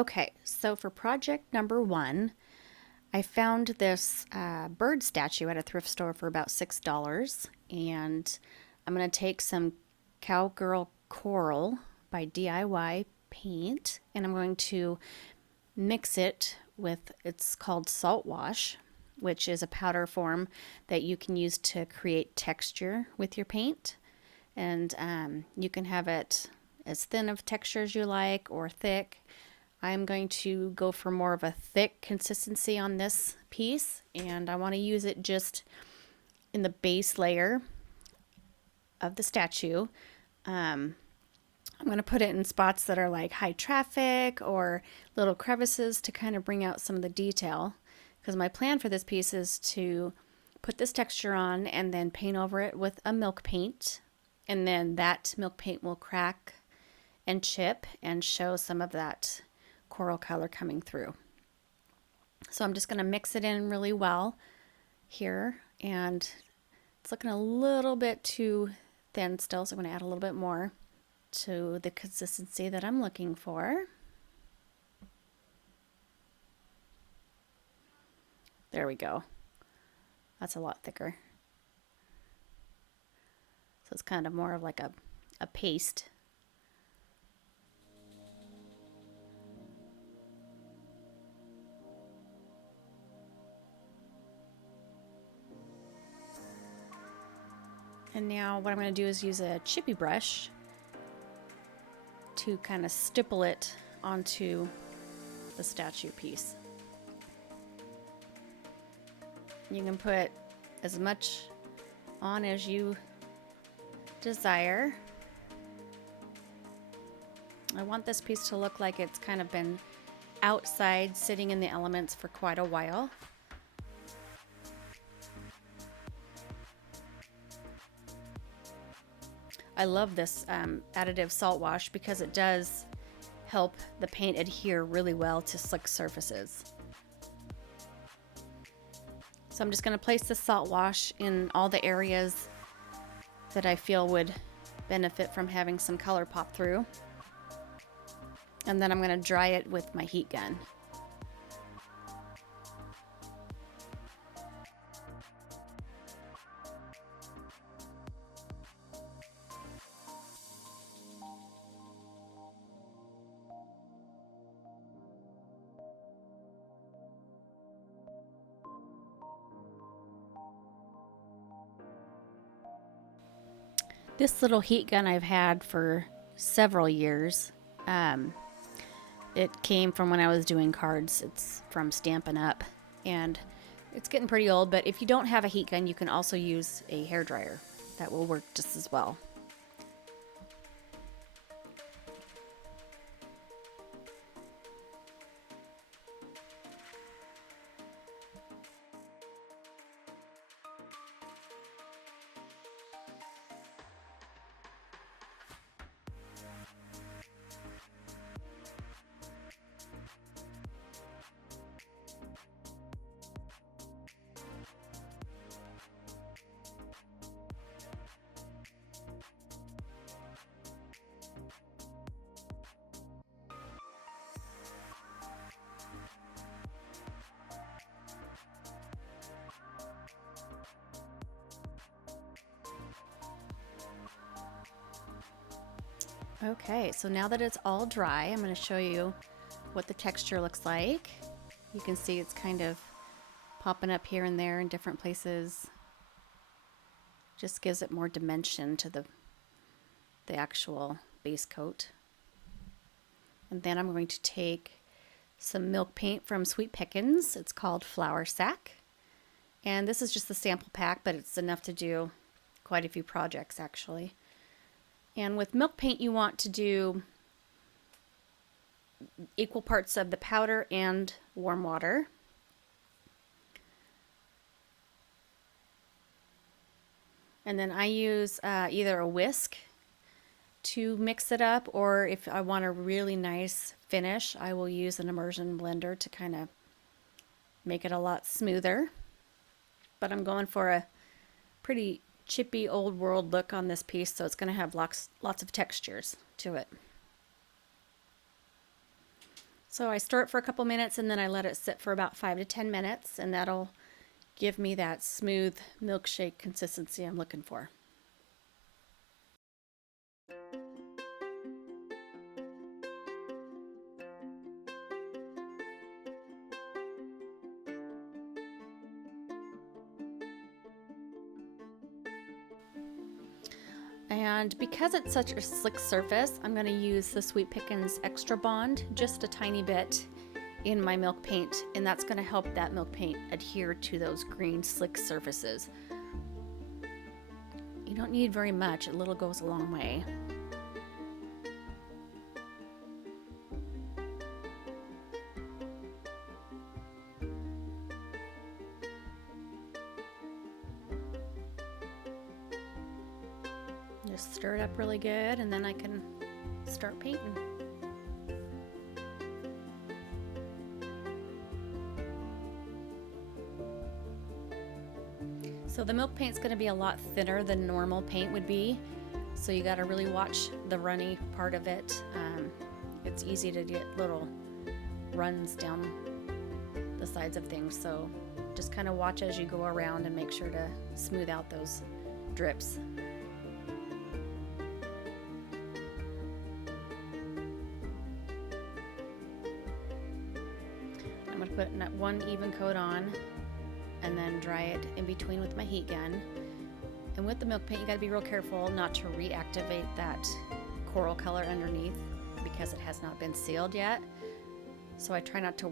Okay, so for project number 1, I found this bird statue at a thrift store for about $6, and I'm going to take some Cowgirl Coral by DIY paint, and I'm going to mix it with, it's called Salt Wash, which is a powder form that you can use to create texture with your paint. And you can have it as thin of texture as you like or thick. I'm going to go for more of a thick consistency on this piece, and I want to use it just in the base layer of the statue. I'm going to put it in spots that are like high traffic or little crevices to kind of bring out some of the detail, because my plan for this piece is to put this texture on and then paint over it with a milk paint, and then that milk paint will crack and chip and show some of that coral color coming through. So I'm just going to mix it in really well here, and it's looking a little bit too thin still, so I'm going to add a little bit more to the consistency that I'm looking for. There we go. That's a lot thicker. So it's kind of more of like a paste. And now what I'm going to do is use a chippy brush to kind of stipple it onto the statue piece. You can put as much on as you desire. I want this piece to look like it's kind of been outside sitting in the elements for quite a while. I love this additive salt wash because it does help the paint adhere really well to slick surfaces. So I'm just going to place the salt wash in all the areas that I feel would benefit from having some color pop through. And then I'm going to dry it with my heat gun. This little heat gun I've had for several years. It came from when I was doing cards. It's from Stampin' Up, and it's getting pretty old, but if you don't have a heat gun, you can also use a hairdryer. That will work just as well. Okay, so now that it's all dry, I'm going to show you what the texture looks like. You can see it's kind of popping up here and there in different places. Just gives it more dimension to the actual base coat. And then I'm going to take some milk paint from Sweet Pickins. It's called Flour Sack. And this is just the sample pack, but it's enough to do quite a few projects actually. And with milk paint, you want to do equal parts of the powder and warm water. And then I use either a whisk to mix it up, or if I want a really nice finish, I will use an immersion blender to kind of make it a lot smoother. But I'm going for a pretty chippy old world look on this piece, so it's going to have lots of textures to it. So I stir it for a couple minutes and then I let it sit for about 5 to 10 minutes, and that'll give me that smooth milkshake consistency I'm looking for. And because it's such a slick surface, I'm going to use the Sweet Pickins Extra Bond just a tiny bit in my milk paint, and that's going to help that milk paint adhere to those green slick surfaces. You don't need very much, a little goes a long way. Just stir it up really good, and then I can start painting. So the milk paint's going to be a lot thinner than normal paint would be, so you got to really watch the runny part of it. It's easy to get little runs down the sides of things, so just kind of watch as you go around and make sure to smooth out those drips. I'm going to put one even coat on and then dry it in between with my heat gun. And with the milk paint, you got to be real careful not to reactivate that coral color underneath because it has not been sealed yet. So I try not to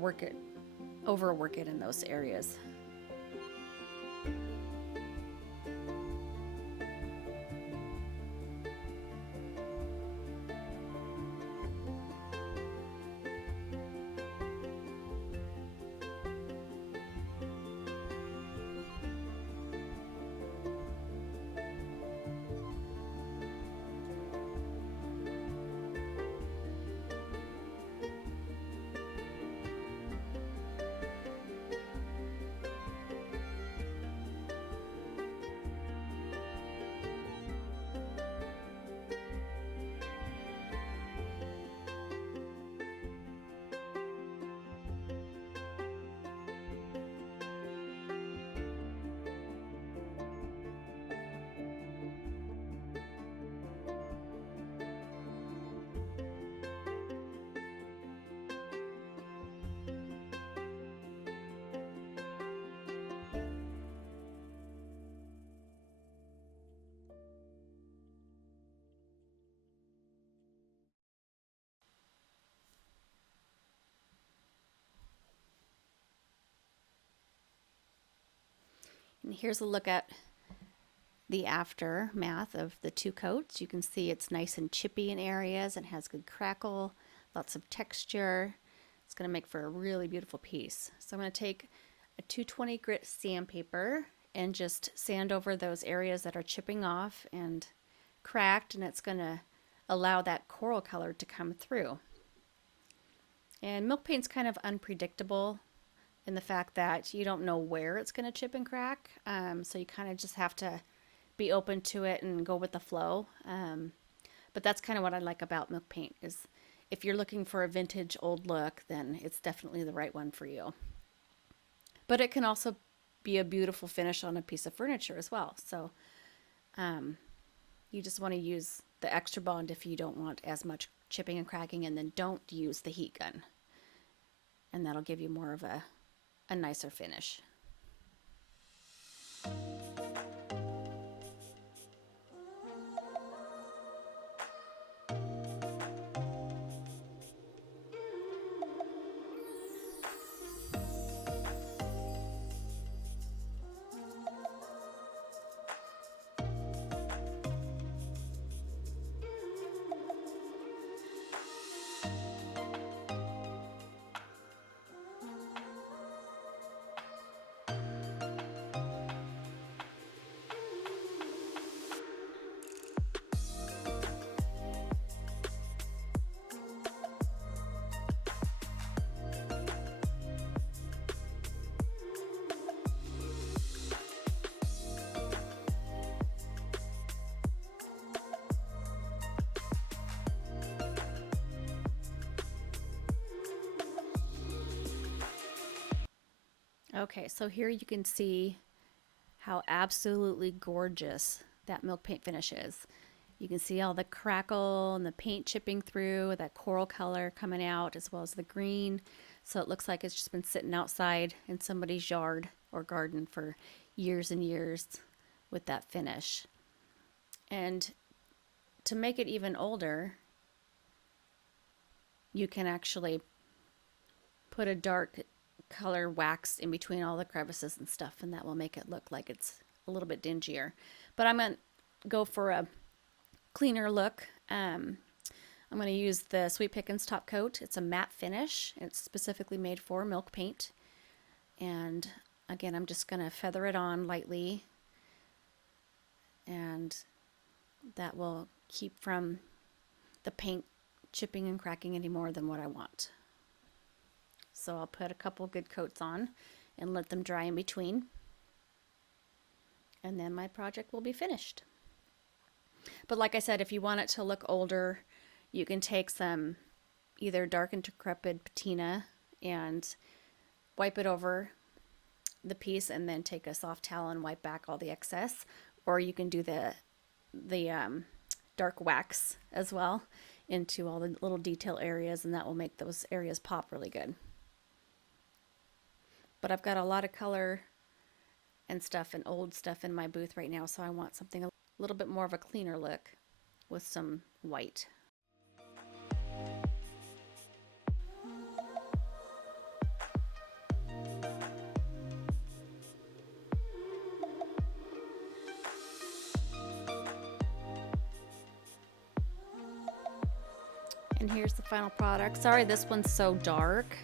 overwork it in those areas. And here's a look at the aftermath of the two coats. You can see it's nice and chippy in areas and has good crackle, lots of texture. It's going to make for a really beautiful piece. So I'm going to take a 220 grit sandpaper and just sand over those areas that are chipping off and cracked, and it's going to allow that coral color to come through. And milk paint's kind of unpredictable in the fact that you don't know where it's going to chip and crack, so you kind of just have to be open to it and go with the flow. But that's kind of what I like about milk paint, is if you're looking for a vintage old look, then it's definitely the right one for you. But it can also be a beautiful finish on a piece of furniture as well. So you just want to use the extra bond if you don't want as much chipping and cracking, and then don't use the heat gun. And that'll give you more of a nicer finish. Okay, so here you can see how absolutely gorgeous that milk paint finish is. You can see all the crackle and the paint chipping through, that coral color coming out, as well as the green. So it looks like it's just been sitting outside in somebody's yard or garden for years and years with that finish. And to make it even older, you can actually put a dark color wax in between all the crevices and stuff, and that will make it look like it's a little bit dingier. But I'm going to go for a cleaner look. I'm going to use the Sweet Pickins top coat. It's a matte finish. It's specifically made for milk paint. And again, I'm just going to feather it on lightly, and that will keep from the paint chipping and cracking any more than what I want. So I'll put a couple good coats on and let them dry in between. And then my project will be finished. But like I said, if you want it to look older, you can take some either dark and decrepit patina and wipe it over the piece, and then take a soft towel and wipe back all the excess. Or you can do the dark wax as well into all the little detail areas, and that will make those areas pop really good. But I've got a lot of color and stuff and old stuff in my booth right now, so I want something a little bit more of a cleaner look with some white. And here's the final product. Sorry this one's so dark.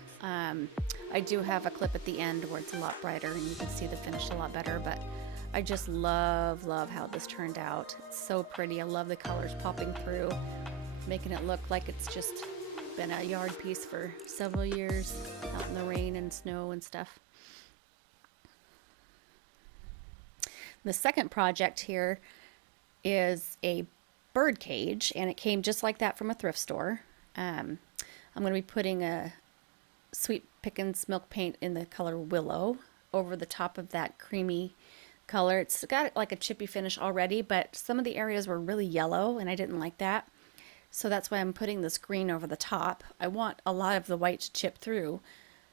I do have a clip at the end where it's a lot brighter and you can see the finish a lot better, but I just love how this turned out. It's so pretty. I love the colors popping through, making it look like it's just been a yard piece for several years out in the rain and snow and stuff. The second project here is a bird cage, and it came just like that from a thrift store. I'm going to be putting a Sweet Pickins milk paint in the color Willow over the top of that creamy color. It's got like a chippy finish already, but some of the areas were really yellow and I didn't like that. So that's why I'm putting this green over the top. I want a lot of the white to chip through,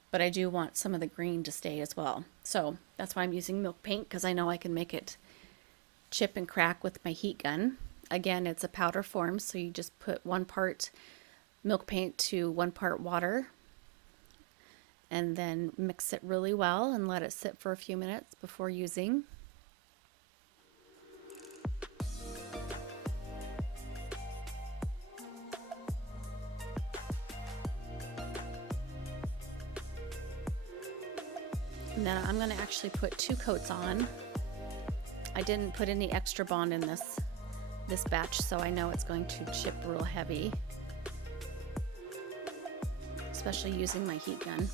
but I do want some of the green to stay as well. So that's why I'm using milk paint, because I know I can make it chip and crack with my heat gun. Again, it's a powder form, so you just put 1 part milk paint to 1 part water, and then mix it really well and let it sit for a few minutes before using. And then I'm going to actually put 2 coats on. I didn't put any extra bond in this batch, so I know it's going to chip real heavy, especially using my heat gun.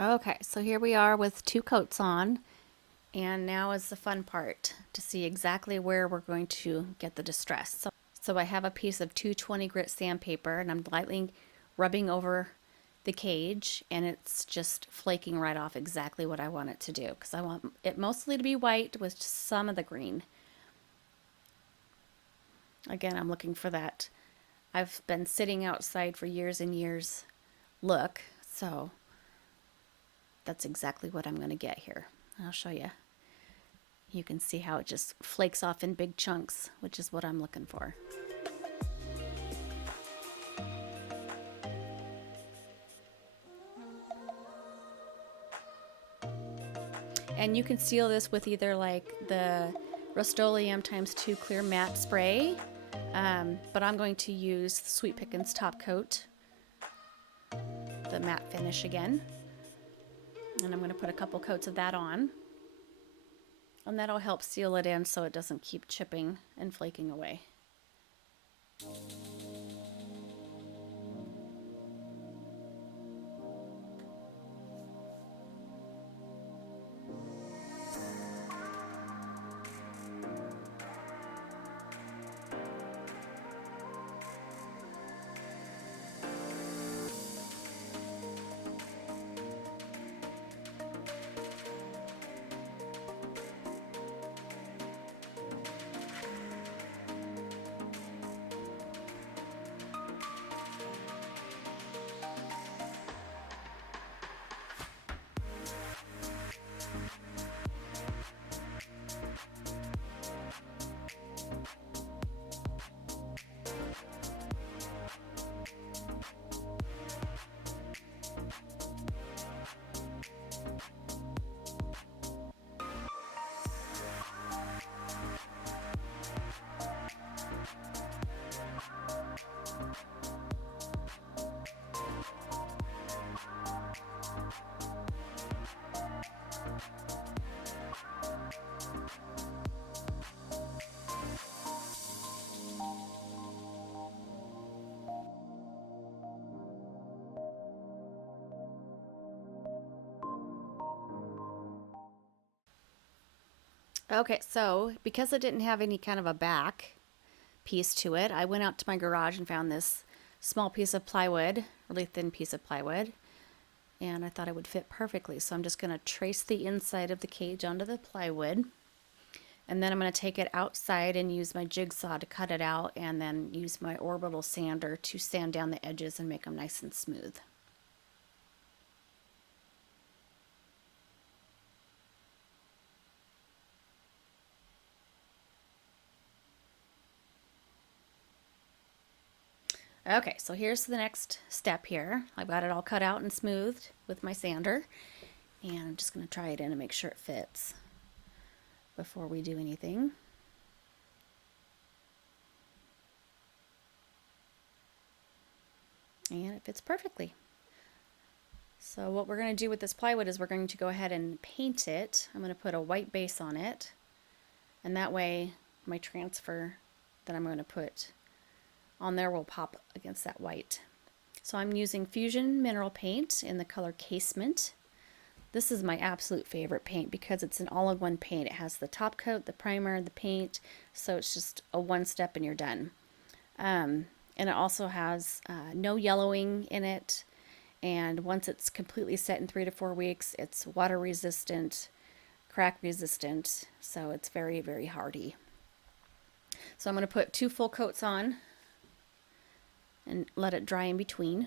Okay, so here we are with 2 coats on, and now is the fun part, to see exactly where we're going to get the distress. So I have a piece of 220 grit sandpaper, and I'm lightly rubbing over the cage, and it's just flaking right off exactly what I want it to do, because I want it mostly to be white with just some of the green. Again, I'm looking for that I've been sitting outside for years and years look, so that's exactly what I'm going to get here. I'll show you. You can see how it just flakes off in big chunks, which is what I'm looking for. And you can seal this with either like the Rust-Oleum ×2 clear matte spray, but I'm going to use the Sweet Pickins top coat, the matte finish again. And I'm going to put a couple coats of that on, and that'll help seal it in so it doesn't keep chipping and flaking away. Okay, so because it didn't have any kind of a back piece to it, I went out to my garage and found this small piece of plywood, really thin piece of plywood, and I thought it would fit perfectly. So I'm just going to trace the inside of the cage onto the plywood, and then I'm going to take it outside and use my jigsaw to cut it out, and then use my orbital sander to sand down the edges and make them nice and smooth. Okay, so here's the next step here. I've got it all cut out and smoothed with my sander, and I'm just going to try it in and make sure it fits before we do anything. And it fits perfectly. So what we're going to do with this plywood is we're going to go ahead and paint it. I'm going to put a white base on it, and that way my transfer that I'm going to put on there will pop against that white. So I'm using Fusion Mineral Paint in the color Casement. This is my absolute favorite paint because it's an all-in-one paint. It has the top coat, the primer, the paint, so it's just a one step and you're done. And it also has no yellowing in it, and once it's completely set in 3 to 4 weeks, it's water resistant, crack resistant, so it's very, very hardy. So I'm going to put 2 full coats on and let it dry in between.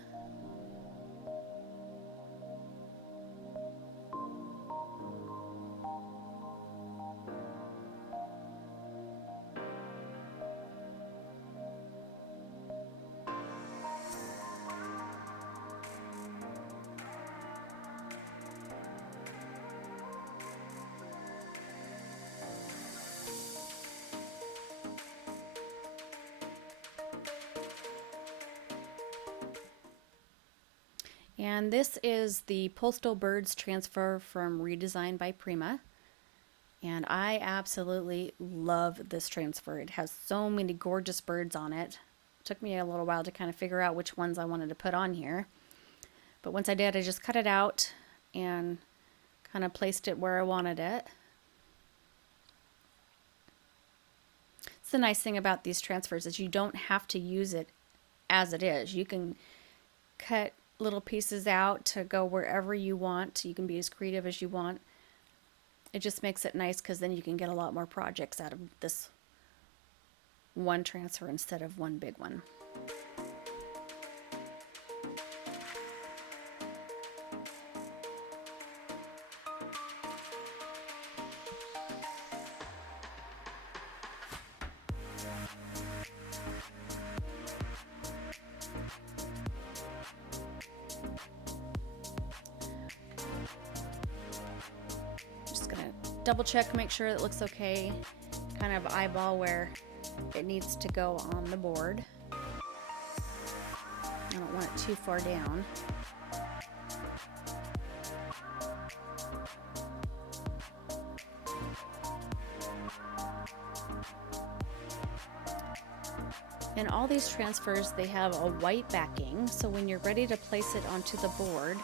And this is the Postal Birds transfer from Redesigned by Prima. And I absolutely love this transfer. It has so many gorgeous birds on it. It took me a little while to kind of figure out which ones I wanted to put on here. But once I did, I just cut it out and kind of placed it where I wanted it. It's the nice thing about these transfers is you don't have to use it as it is. You can cut little pieces out to go wherever you want. You can be as creative as you want. It just makes it nice because then you can get a lot more projects out of this one transfer instead of one big one. Double check, make sure it looks okay, kind of eyeball where it needs to go on the board. I don't want it too far down. And all these transfers, they have a white backing, so when you're ready to place it onto the board,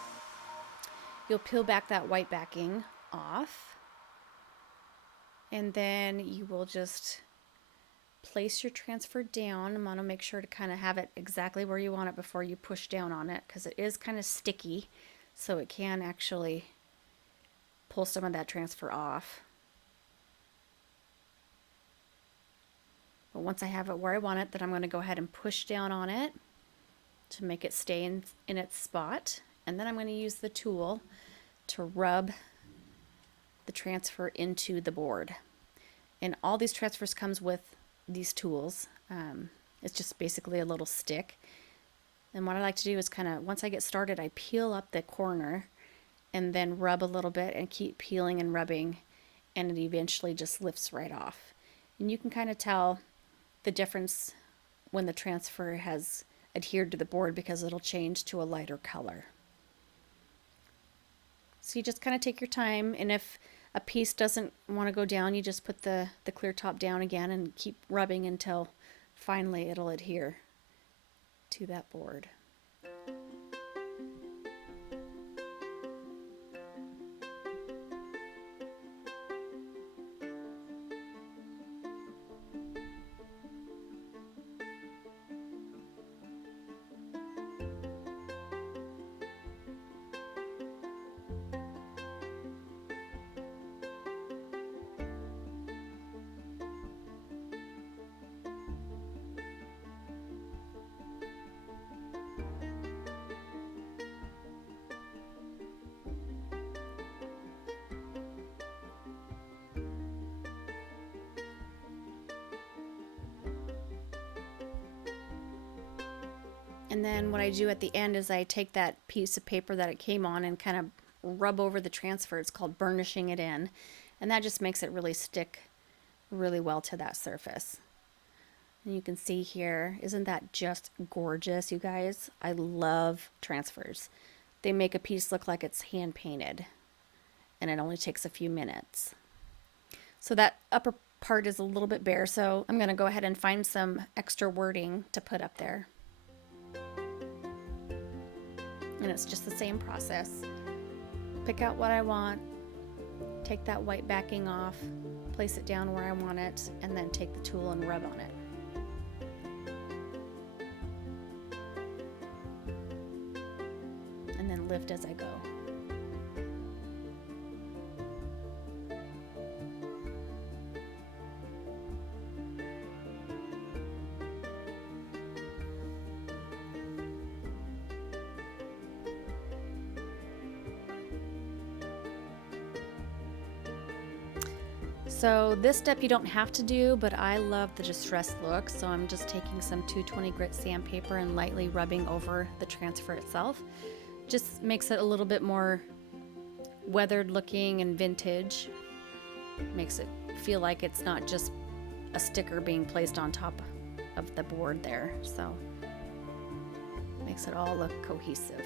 you'll peel back that white backing off. And then you will just place your transfer down. I'm going to make sure to kind of have it exactly where you want it before you push down on it, because it is kind of sticky, so it can actually pull some of that transfer off. But once I have it where I want it, then I'm going to go ahead and push down on it to make it stay in its spot. And then I'm going to use the tool to rub the transfer into the board. And all these transfers comes with these tools. It's just basically a little stick. And what I like to do is kind of, once I get started, I peel up the corner and then rub a little bit and keep peeling and rubbing, and it eventually just lifts right off. And you can kind of tell the difference when the transfer has adhered to the board because it'll change to a lighter color. So you just kind of take your time, and if a piece doesn't want to go down, you just put the clear top down again and keep rubbing until finally it'll adhere to that board. And then what I do at the end is I take that piece of paper that it came on and kind of rub over the transfer. It's called burnishing it in. And that just makes it really stick really well to that surface. And you can see here, isn't that just gorgeous, you guys? I love transfers. They make a piece look like it's hand painted, and it only takes a few minutes. So that upper part is a little bit bare, so I'm gonna go ahead and find some extra wording to put up there. And it's just the same process. Pick out what I want, take that white backing off, place it down where I want it, and then take the tool and rub on it. And then lift as I go. So this step you don't have to do, but I love the distressed look, so I'm just taking some 220 grit sandpaper and lightly rubbing over the transfer itself. Just makes it a little bit more weathered looking and vintage. Makes it feel like it's not just a sticker being placed on top of the board there, so makes it all look cohesive.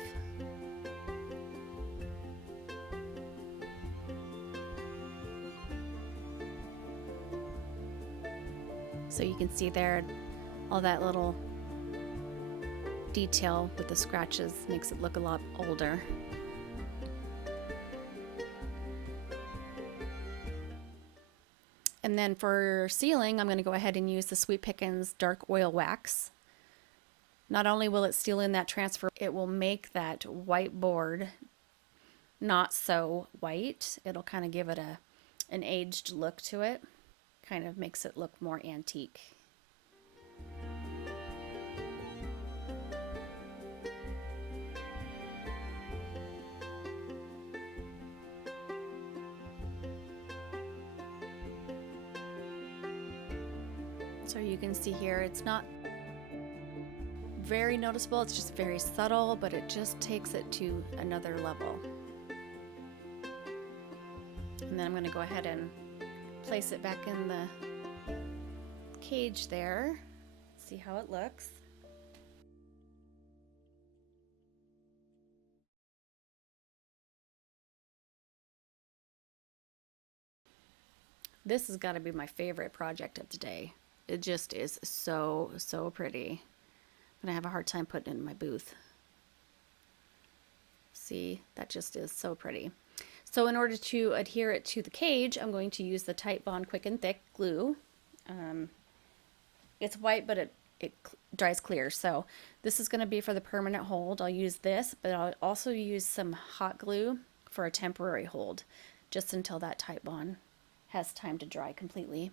So you can see there, all that little detail with the scratches makes it look a lot older. And then for sealing, I'm going to go ahead and use the Sweet Pickins Dark Oil Wax. Not only will it seal in that transfer, it will make that white board not so white. It'll kind of give it an aged look to it. Kind of makes it look more antique. So you can see here, it's not very noticeable, it's just very subtle, but it just takes it to another level. And then I'm going to go ahead and place it back in the cage there. See how it looks. This has got to be my favorite project of today. It just is so pretty. I'm gonna have a hard time putting it in my booth. See, that just is so pretty. So in order to adhere it to the cage, I'm going to use the Tight Bond Quick and Thick glue. It's white, but it dries clear. So this is going to be for the permanent hold. I'll use this, but I'll also use some hot glue for a temporary hold, just until that Tight Bond has time to dry completely.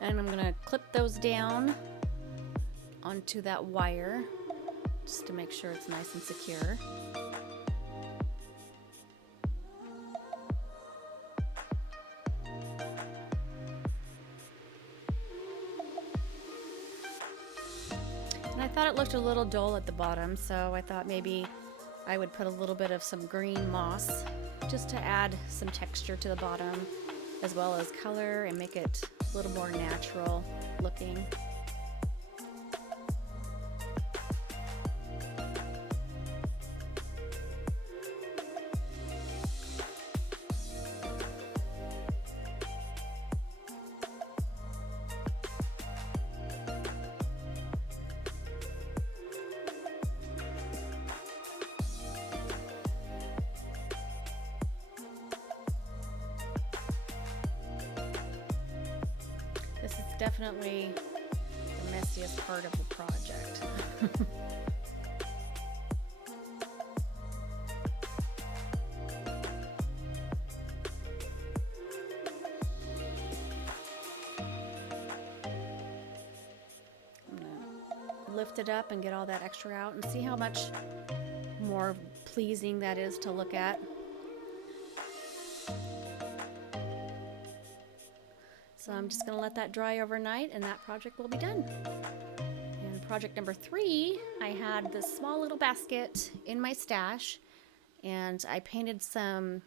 And I'm going to clip those down onto that wire just to make sure it's nice and secure. And I thought it looked a little dull at the bottom, so I thought maybe I would put a little bit of some green moss just to add some texture to the bottom, as well as color, and make it a little more natural looking. definitely the messiest part of the project. Lift it up and get all that extra out and see how much more pleasing that is to look at. So I'm just going to let that dry overnight and that project will be done. And project number 3, I had this small little basket in my stash and I painted some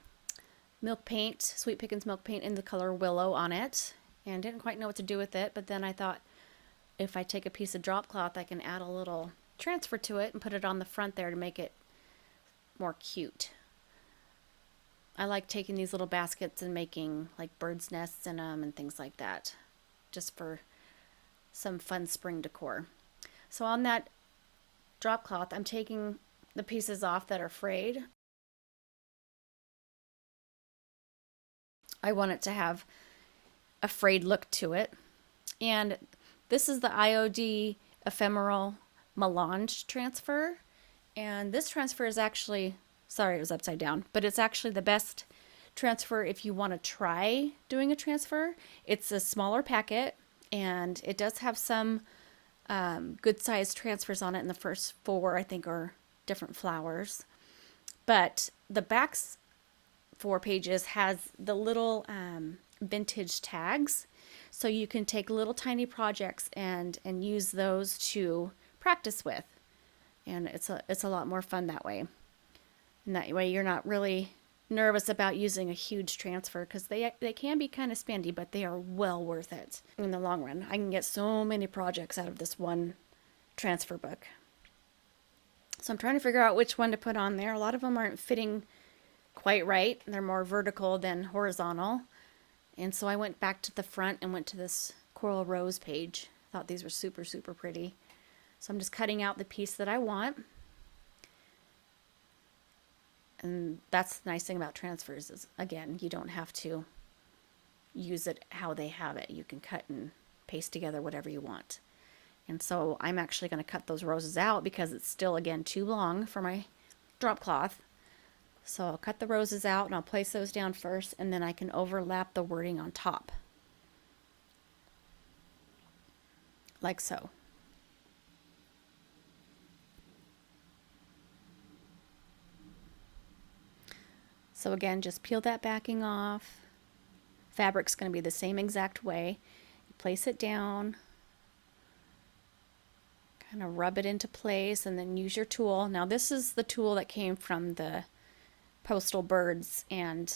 milk paint, Sweet Pickins milk paint in the color Willow on it, and didn't quite know what to do with it, but then I thought if I take a piece of drop cloth I can add a little transfer to it and put it on the front there to make it more cute. I like taking these little baskets and making like birds' nests in them and things like that, just for some fun spring decor. So on that drop cloth, I'm taking the pieces off that are frayed. I want it to have a frayed look to it. And this is the IOD Ephemeral Melange transfer. And this transfer is actually, sorry it was upside down, but it's actually the best transfer if you want to try doing a transfer. It's a smaller packet and it does have some good sized transfers on it, and the first 4 I think are different flowers. But the back's 4 pages has the little vintage tags, so you can take little tiny projects and use those to practice with, and it's a lot more fun that way. And that way you're not really nervous about using a huge transfer, because they can be kind of spendy, but they are well worth it in the long run. I can get so many projects out of this one transfer book. So I'm trying to figure out which one to put on there. A lot of them aren't fitting quite right. They're more vertical than horizontal. And so I went back to the front and went to this Coral Rose page. Thought these were super, super pretty. So I'm just cutting out the piece that I want. And that's the nice thing about transfers is, again, you don't have to use it how they have it. You can cut and paste together whatever you want. And so I'm actually going to cut those roses out because it's still, again, too long for my drop cloth. So I'll cut the roses out and I'll place those down first, and then I can overlap the wording on top. Like so. So again, just peel that backing off. Fabric's going to be the same exact way. You place it down, kind of rub it into place, and then use your tool. Now this is the tool that came from the Postal Birds, and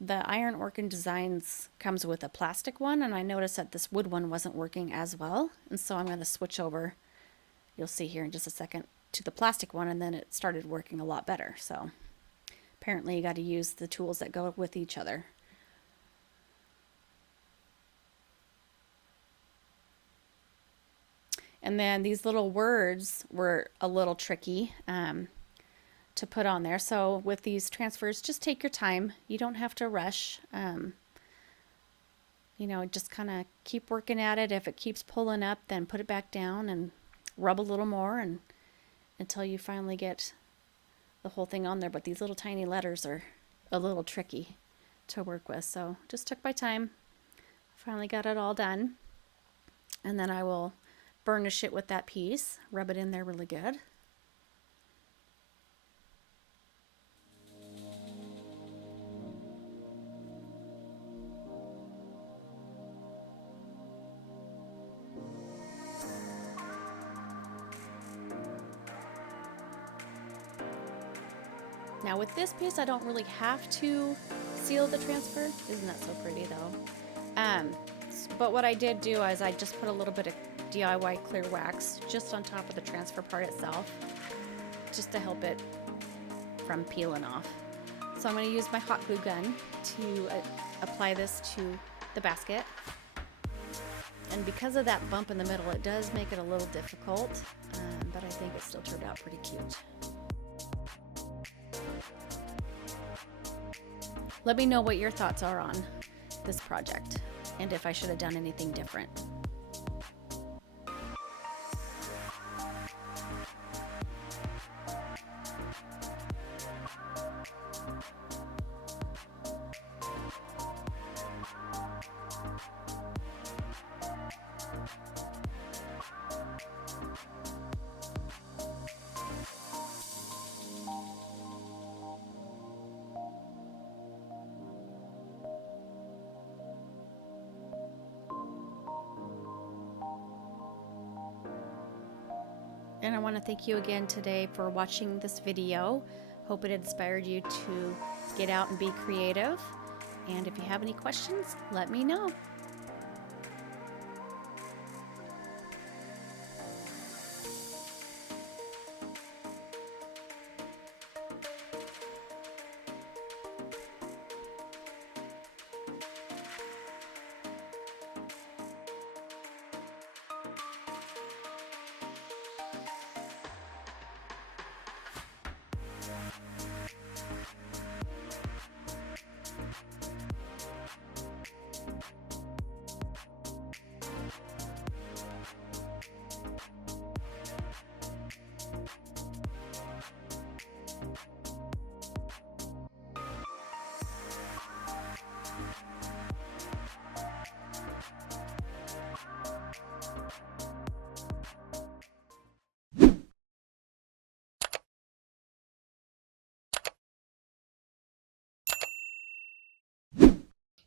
the Iron Orchid Designs comes with a plastic one, and I noticed that this wood one wasn't working as well, and so I'm going to switch over, you'll see here in just a second, to the plastic one, and then it started working a lot better. So apparently you got to use the tools that go with each other. And then these little words were a little tricky to put on there. So with these transfers, just take your time. You don't have to rush. You know, just kind of keep working at it. If it keeps pulling up, then put it back down and rub a little more and until you finally get the whole thing on there. But these little tiny letters are a little tricky to work with. So just took my time. Finally got it all done. And then I will burnish it with that piece, rub it in there really good. Now with this piece, I don't really have to seal the transfer. Isn't that so pretty though? But what I did do is I just put a little bit of DIY clear wax just on top of the transfer part itself, just to help it from peeling off. So I'm going to use my hot glue gun to apply this to the basket. And because of that bump in the middle, it does make it a little difficult, but I think it still turned out pretty cute. Let me know what your thoughts are on this project. and if I should have done anything different. And I want to thank you again today for watching this video. Hope it inspired you to get out and be creative. And if you have any questions, let me know.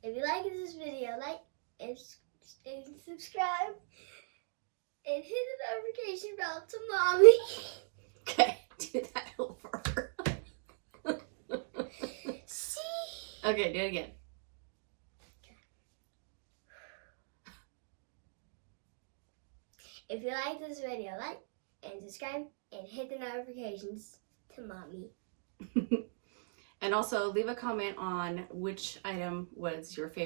If you like this video, like and subscribe and hit the notification bell to mommy. Okay, do that over. See? Okay, do it again. If you like this video, like and subscribe and hit the notifications to mommy. And also leave a comment on which item was your favorite.